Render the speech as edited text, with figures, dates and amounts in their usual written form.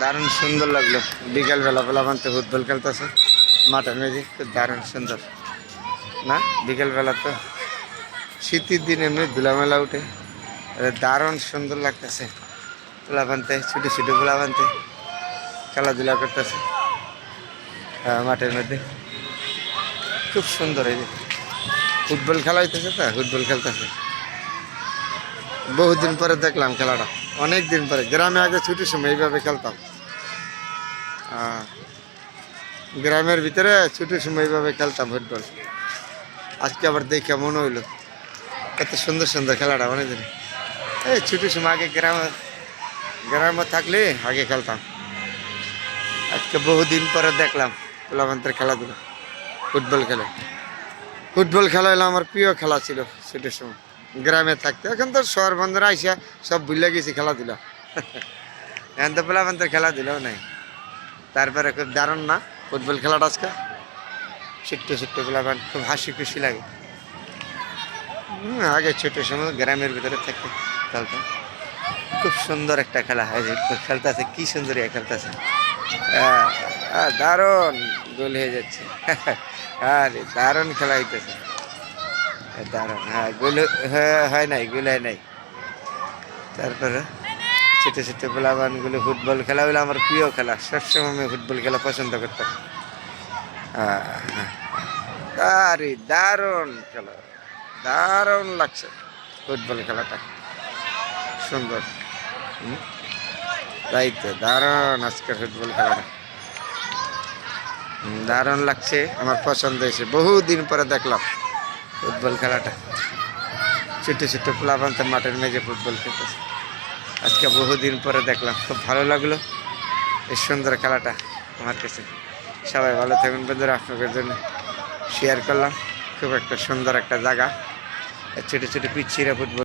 দারুণ সুন্দর লাগলো। বিকালবেলা পোলাপানতে ফুটবল খেলতেছে মাঠের মেঝে, খুব দারুণ সুন্দর না? বিকেলবেলা তো শীতের দিন এমনি ধুলামেলা উঠে, দারুণ সুন্দর লাগতেছে। পোলাপানতে ছোটো ছোটো পোলাপানতে খেলাধুলা করতেছে মাঠের মধ্যে, খুব সুন্দর। এই যে ফুটবল খেলা হইতেছে, তো ফুটবল খেলতেছে। বহুদিন পরে দেখলাম খেলাটা, অনেক দিন পরে। গ্রামে আগে ছুটির সময় এইভাবে খেলতাম, গ্রামের ভিতরে ছুটির সময় এইভাবে খেলতাম ফুটবল। আজকে আবার দেখে মনে হইলো কত সুন্দর সুন্দর খেলাটা অনেকদিন। এই ছুটির সময় আগে গ্রামে থাকলে আগে খেলতাম। আজকে বহুদিন পরে দেখলাম পোলাপানদের খেলাধুলা, ফুটবল খেলে। ফুটবল খেলা হলো আমার প্রিয় খেলা ছিল ছুটির সময় গ্রামে থাকতে। এখন তো শহর বন্ধুরা আইসা সব ভুলে গেছি খেলাধুলা। এখন তো পোলাপানদের খেলাধুলাও নাই। তারপরে খুব দারুণ না ফুটবল খেলাটা আজকে? ছোট্ট ছোট্ট পোলাপান, খুব হাসি খুশি লাগে। আগে ছোট সময় গ্রামের ভিতরে থাকতে খেলতাম। খুব সুন্দর একটা খেলা হয় যে খেলতেছে, কি সুন্দর খেলতেছে। দারুণ গোল হয়ে যাচ্ছে। আরে দারুণ খেলা হইতেছে, দারুণ। হ্যাঁ গোল হয় নাই, গোল হয় নাই। তারপরে ছোট ছোট পোলাপানগুলো ফুটবল খেলা হলো আমার প্রিয় খেলা। সবসময় আমি ফুটবল খেলা পছন্দ করতাম। আরে দারুণ খেলা, দারুণ লাগছে ফুটবল খেলাটা, সুন্দর। তাই তো দারুণ আজকে ফুটবল খেলাটা, দারুণ লাগছে, আমার পছন্দ হয়েছে। বহুদিন পরে দেখলাম ফুটবল খেলাটা। ছোট ছোট পোলাপান তো মাঠের মেঝে ফুটবল খেলতেছে আজকে, বহুদিন পরে দেখলাম। খুব ভালো লাগলো এই সুন্দর খেলাটা আমার কাছে। সবাই ভালো থাকুন বন্ধুরা, আপনাদের জন্য শেয়ার করলাম। খুব একটা সুন্দর একটা জায়গা, ছোটো ছোটো পিচ্ছিরা ফুটবল